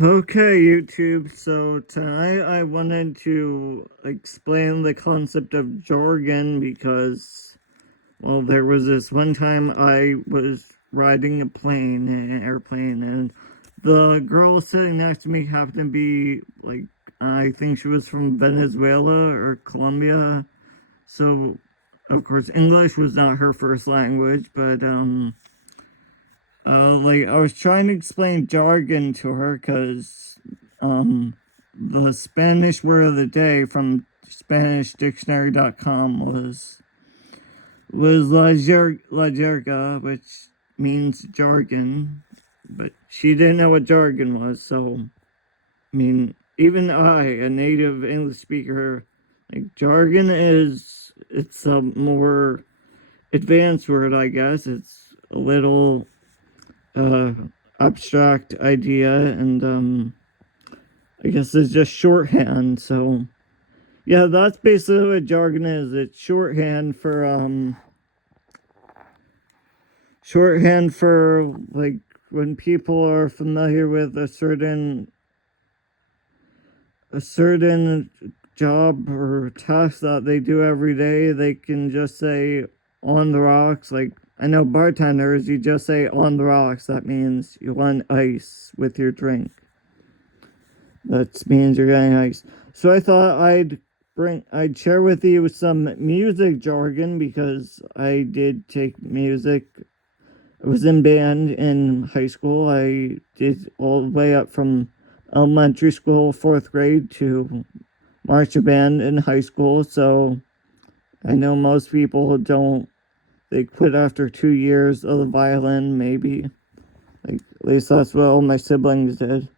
Okay, YouTube. So tonight I wanted to explain the concept of jargon because, well, there was this one time I was riding an airplane, and the girl sitting next to me happened to be, I think she was from Venezuela or Colombia. So, of course, English was not her first language, but, I was trying to explain jargon to her because, the Spanish word of the day from SpanishDictionary.com was la jerga, which means jargon, but she didn't know what jargon was. So, I mean, even I, a native English speaker, jargon it's a more advanced word, I guess. It's a little uh, abstract idea, and I guess it's just shorthand. So yeah, that's basically what jargon is. It's shorthand for like when people are familiar with a certain job or task that they do every day, they can just say on the rocks. Like, I know bartenders, you just say on the rocks. That means you want ice with your drink. That means you're getting ice. So I thought I'd share with you some music jargon because I did take music. I was in band in high school. I did all the way up from elementary school, 4th grade, to marching band in high school. So I know most people don't. They quit after 2 years of the violin, maybe. Like, at least that's what all my siblings did.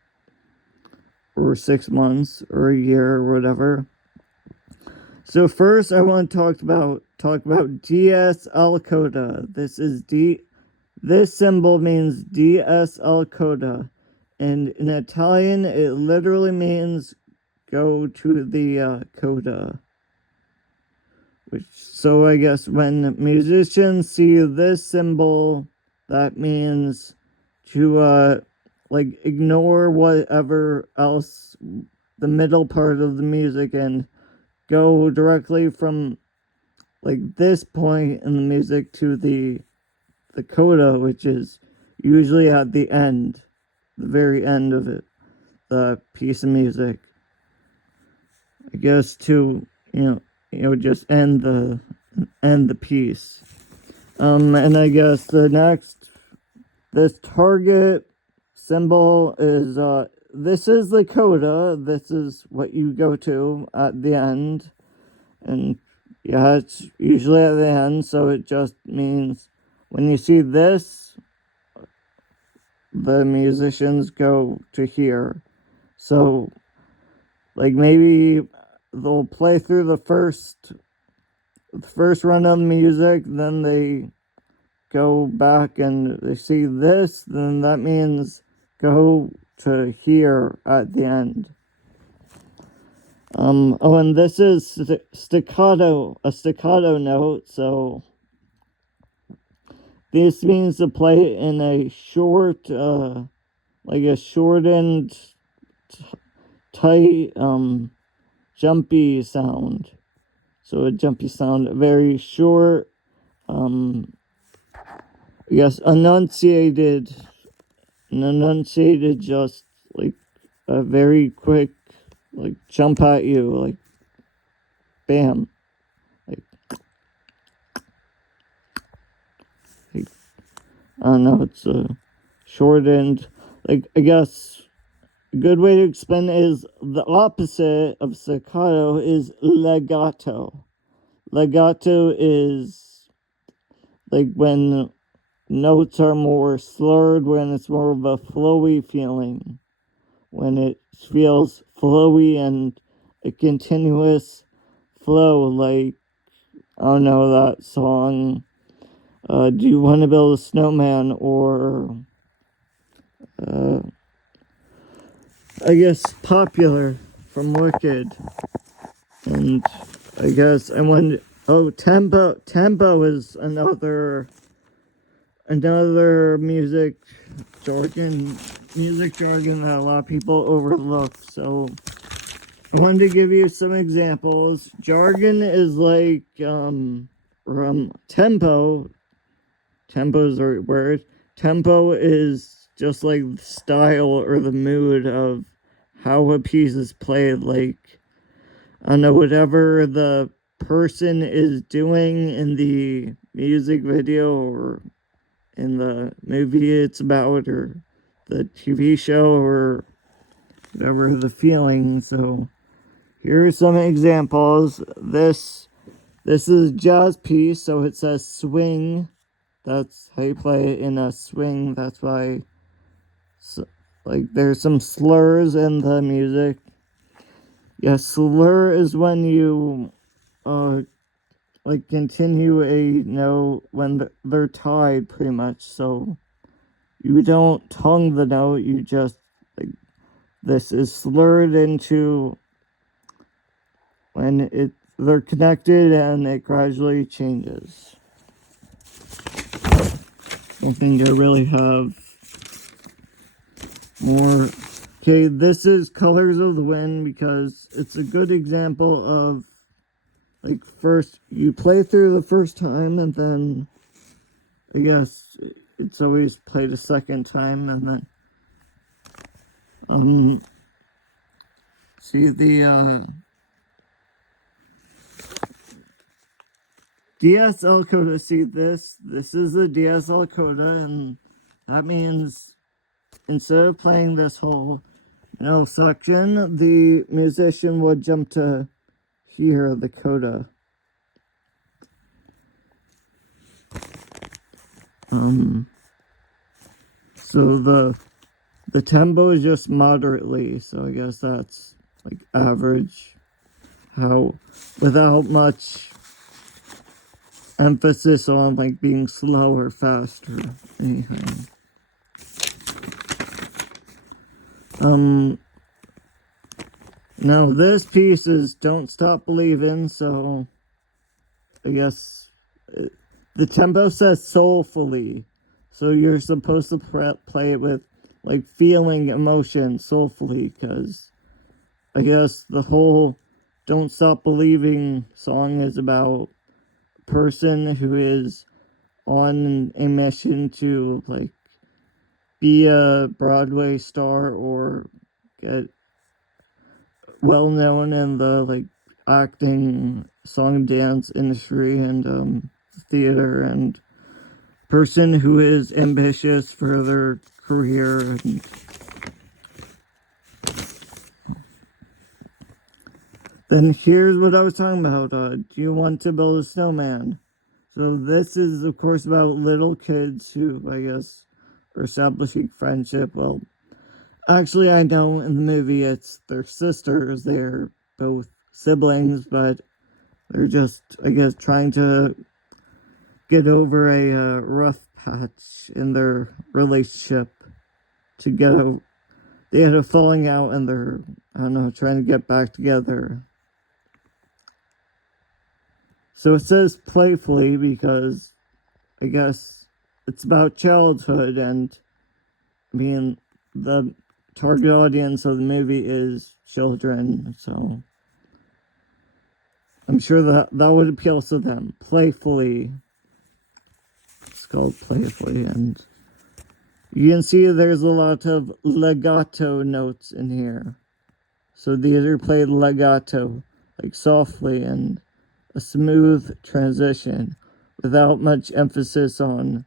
Or 6 months, or a year, or whatever. So first, I want to talk about DSL coda. This symbol means DSL coda, and in Italian, it literally means go to the coda. So I guess when musicians see this symbol, that means to ignore whatever else, the middle part of the music, and go directly from this point in the music to the coda, which is usually at the end, the very end of it, the piece of music. I guess to just end the piece. And I guess this target symbol is this is the coda. This is what you go to at the end, and yeah, it's usually at the end. So it just means when you see this, the musicians go to here. So maybe they'll play through the first run of music, then they go back and they see this, then that means go to here at the end. And this is a staccato note, so this means to play in a short, a shortened, tight, jumpy sound. So a jumpy sound, very short, enunciated, just a very quick, jump at you, bam. I don't know, it's a shortened, I guess a good way to explain it is the opposite of staccato is legato. Legato is when notes are more slurred, when it's more of a flowy feeling, when it feels flowy and a continuous flow, I don't know, that song, Do You Want to Build a Snowman, or I guess Popular from Wicked. And I guess I wanted, tempo is another music jargon music jargon that a lot of people overlook. So I wanted to give you some examples. Jargon is like tempo. Tempo's the word. Tempo is just like the style or the mood of how a piece is played. Like, I don't know, whatever the person is doing in the music video or in the movie it's about or the TV show or whatever the feeling. So here are some examples. This is a jazz piece, so it says swing. That's how you play it in a swing. That's why, like, there's some slurs in the music. Yeah, slur is when you, like, continue a note when they're tied, pretty much. So you don't tongue the note. You just, like, this is slurred into when they're connected and it gradually changes. I don't think I really have more. Okay, this is Colors of the Wind because it's a good example of, like, first you play through the first time and then I guess it's always played a second time and then see the DSL coda. See, this is the DSL coda, and that means instead of playing this whole section, the musician would jump to hear the coda. So the tempo is just moderately, so I guess that's like average. How, without much emphasis on like being slow or fast or anything. Now this piece is Don't Stop Believing, so I guess the tempo says soulfully, so you're supposed to play it with like feeling emotion soulfully, because I guess the whole Don't Stop Believing song is about a person who is on a mission to like be a Broadway star or get well known in the like acting, song, dance industry and theater, and person who is ambitious for their career. And then here's what I was talking about. Do you want to build a snowman? So this is of course about little kids who I guess are establishing friendship. Well, actually, I know in the movie it's their sisters. They're both siblings, but they're just, I guess, trying to get over a rough patch in their relationship. They had a falling out and they're, I don't know, trying to get back together. So it says playfully because I guess it's about childhood, and I mean, the target audience of the movie is children, so I'm sure that would appeal to them. Playfully. It's called Playfully, and you can see there's a lot of legato notes in here. So these are played legato, like softly, and a smooth transition without much emphasis on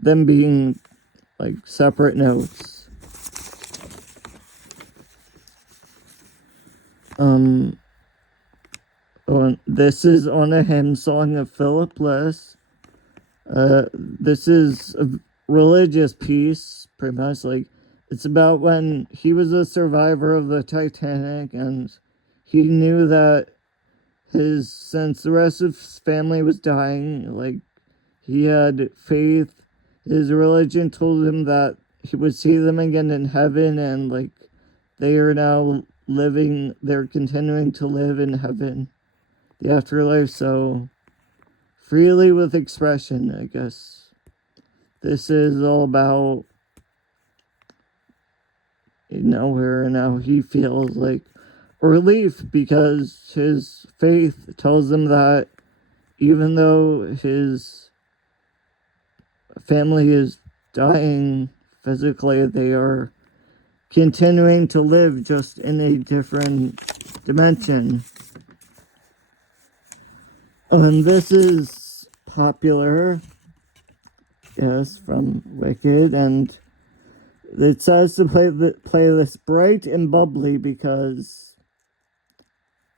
them being like separate notes. This is on a hymn song of Philip Bliss. This is a religious piece, pretty much. Like, it's about when he was a survivor of the Titanic, and he knew that since the rest of his family was dying, like, he had faith. His religion told him that he would see them again in heaven, and like, they are now they're continuing to live in heaven, the afterlife. So freely with expression, I guess. This is all about where now he feels like relief because his faith tells him that even though his family is dying physically, they are continuing to live just in a different dimension. And this is popular, yes, from Wicked, and it says to play this bright and bubbly because,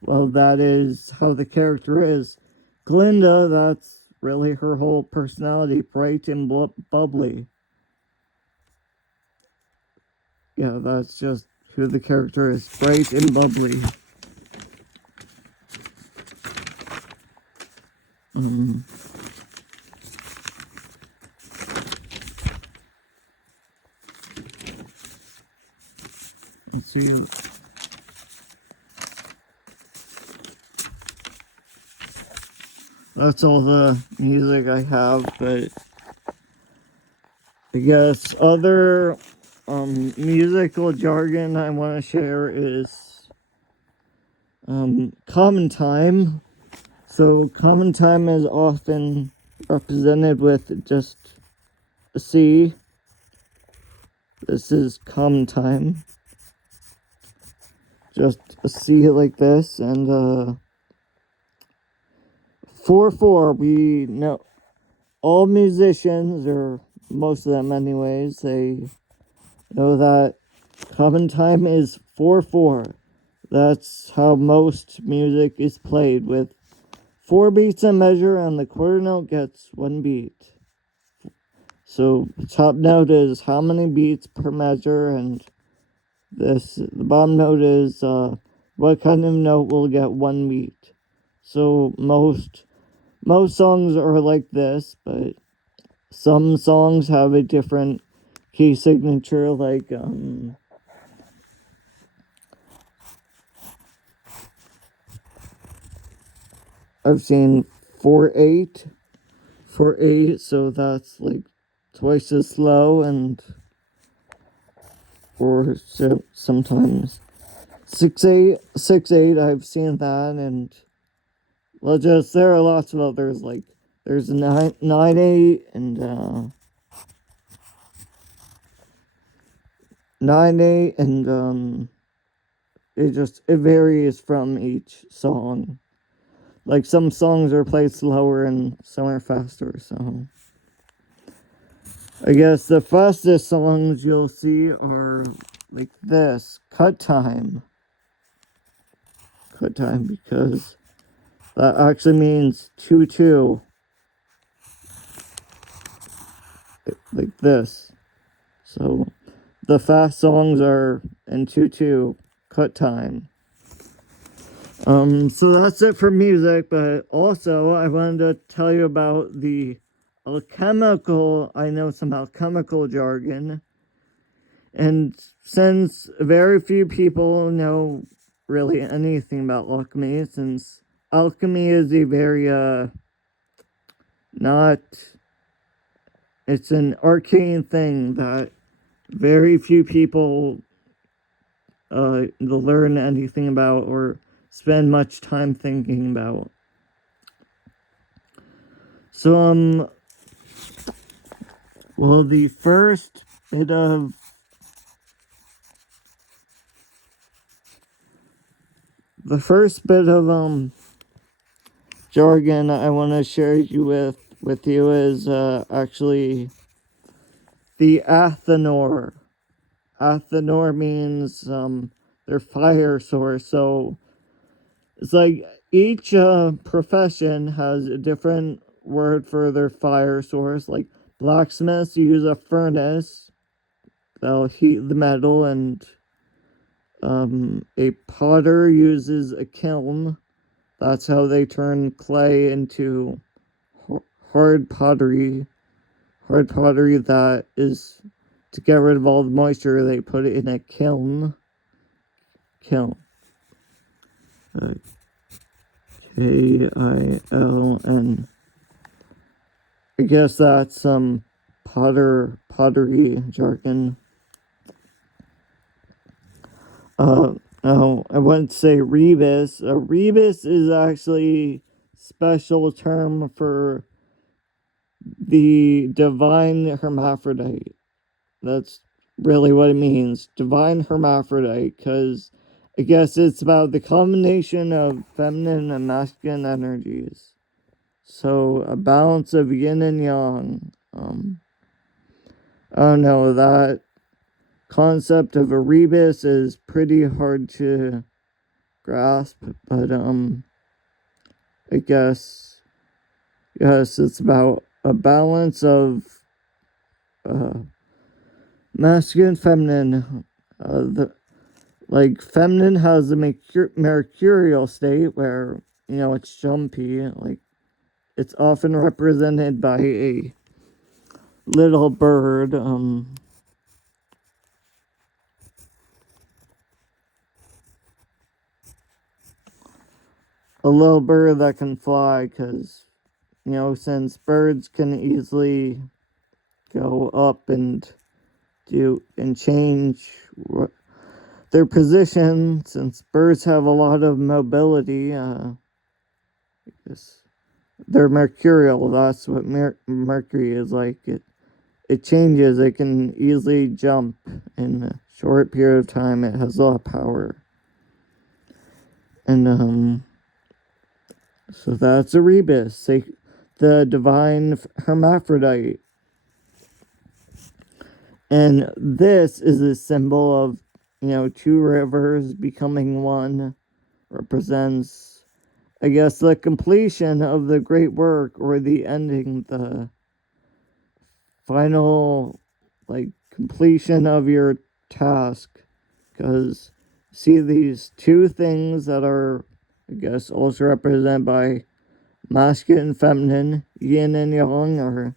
well, that is how the character is. Glinda, that's really her whole personality, bright and bubbly. Yeah, that's just who the character is, bright and bubbly. Let's see. That's all the music I have, but I guess other musical jargon I want to share is common time. So common time is often represented with just a C. This is common time. Just a C like this, and 4/4. We know all musicians, or most of them anyways, they know that common time is 4/4. That's how most music is played, with 4 beats a measure, and the quarter note gets 1 beat. So top note is how many beats per measure, and the bottom note is what kind of note will get 1 beat. So most songs are like this, but some songs have a different key signature, like I've seen 4/8, so that's like twice as slow, and or so sometimes 6/8, I've seen that, and well, just there are lots of others, like there's 9/8 and 9/8, and it varies from each song. Like some songs are played slower and some are faster, so I guess the fastest songs you'll see are like this, cut time, because that actually means 2/2, like this. So the fast songs are in 2/2, cut time. So that's it for music, but also I wanted to tell you about I know some alchemical jargon. And since very few people know really anything about alchemy, since alchemy is a very, it's an arcane thing that very few people, learn anything about or spend much time thinking about. So, well, the first bit of jargon I want to share with you is actually the Athenor. Athenor means their fire source. So it's like each profession has a different word for their fire source. Like blacksmiths use a furnace, they'll heat the metal, and a potter uses a kiln. That's how they turn clay into hard pottery. Hard pottery that is, to get rid of all the moisture, they put it in a kiln. Kiln. I guess that's some pottery jargon. no, I wouldn't say rebus. A rebus is actually special term for the divine hermaphrodite. That's really what it means, divine hermaphrodite, because I guess it's about the combination of feminine and masculine energies. So a balance of yin and yang. I don't know, that concept of a rebus is pretty hard to grasp, but I guess yes, it's about a balance of uh, masculine, feminine. Like feminine has a mercurial state where it's jumpy. Like it's often represented by a little bird. A little bird that can fly, because since birds can easily go up and do and change their position, since birds have a lot of mobility. They're mercurial. That's what Mercury is like. It changes. It can easily jump in a short period of time. It has a lot of power, and so that's a rebus, the divine hermaphrodite, and this is a symbol of two rivers becoming one. Represents, I guess, the completion of the great work, or the ending, the final, like, completion of your task. Because see these two things that are, I guess, also represented by masculine and feminine, yin and yang, or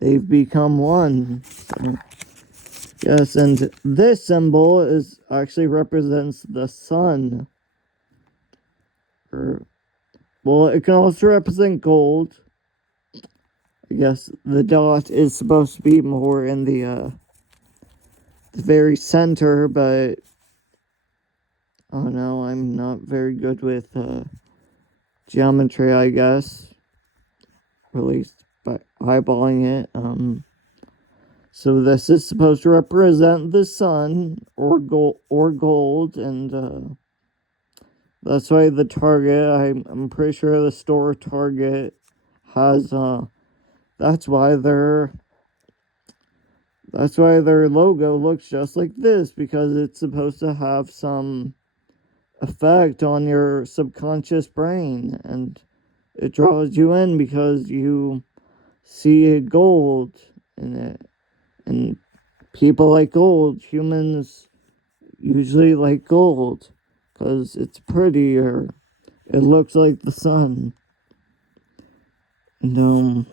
they've become one. So, yes, and this symbol is actually represents the sun. Or, well, it can also represent gold. I guess the dot is supposed to be more in the very center, but I don't know, I'm not very good with geometry, I guess. Or at least by eyeballing it. So this is supposed to represent the sun, or gold, and that's why the Target, I'm pretty sure the store Target has that's why their logo looks just like this, because it's supposed to have some effect on your subconscious brain, and it draws you in because you see gold in it, and people like gold. Humans usually like gold because it's prettier. It looks like the sun. And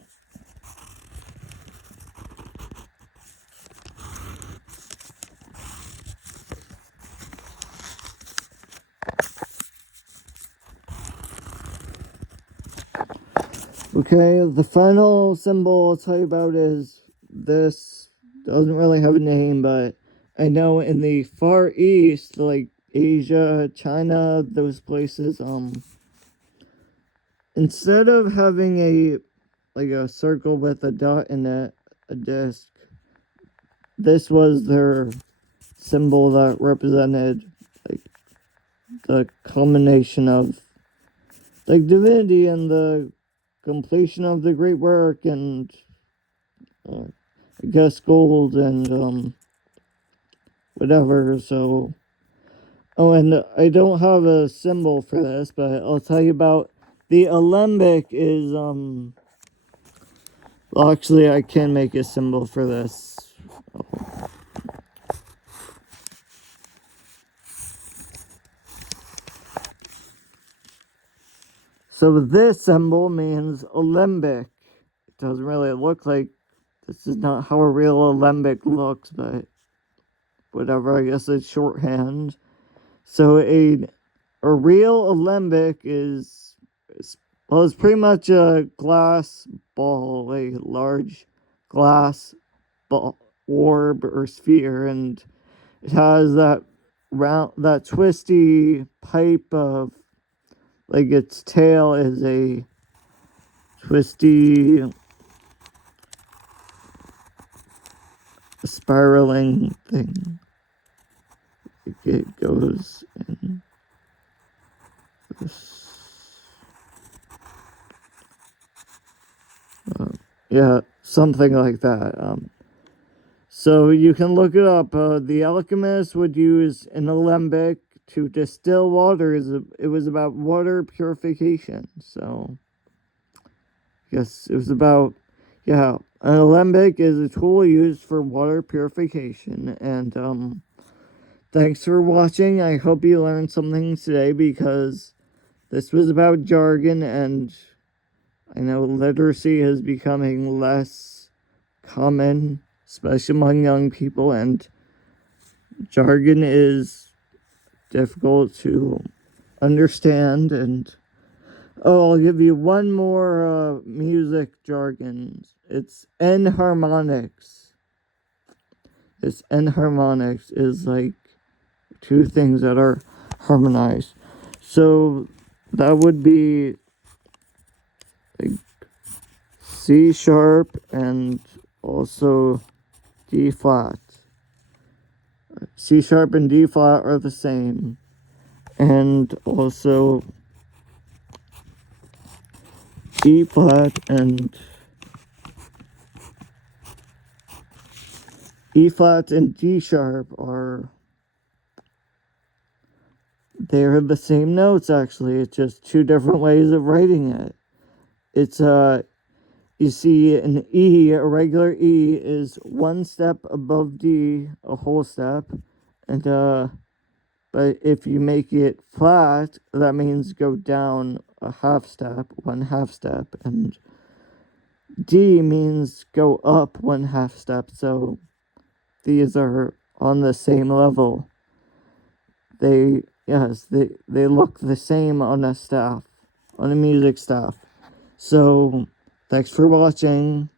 okay, the final symbol I'll tell you about is this. Doesn't really have a name, but I know in the Far East, like Asia, China, those places, instead of having a circle with a dot in it, a disc, this was their symbol that represented like the culmination of like divinity and the completion of the great work, and I guess gold and whatever. So, oh, and I don't have a symbol for this, but I'll tell you about the alembic. Is well, actually, I can make a symbol for this. So this symbol means alembic. It doesn't really look like, this is not how a real alembic looks, but whatever, I guess it's shorthand. So a real alembic well, it's pretty much a glass ball, a large glass ball, orb or sphere, and it has that round, that twisty pipe of, like, its tail is a twisty spiraling thing. It goes in this, yeah, something like that. So you can look it up. The alchemist would use an alembic to distill water. It was about water purification. So, yes, it was about, yeah, an alembic is a tool used for water purification. And thanks for watching. I hope you learned something today, because this was about jargon, and I know literacy is becoming less common, especially among young people, and jargon is difficult to understand. And I'll give you one more music jargon. It's enharmonics. It's enharmonics is like two things that are harmonized. So that would be like C sharp and also D flat. C sharp and D flat are the same. And also E flat and E flat and D sharp they're the same notes, actually. It's just two different ways of writing it. It's you see, an E, a regular E, is one step above D, a whole step, and but if you make it flat, that means go down a half step, one half step, and D means go up one half step. So these are on the same level. They look the same on a staff, on a music staff. So thanks for watching.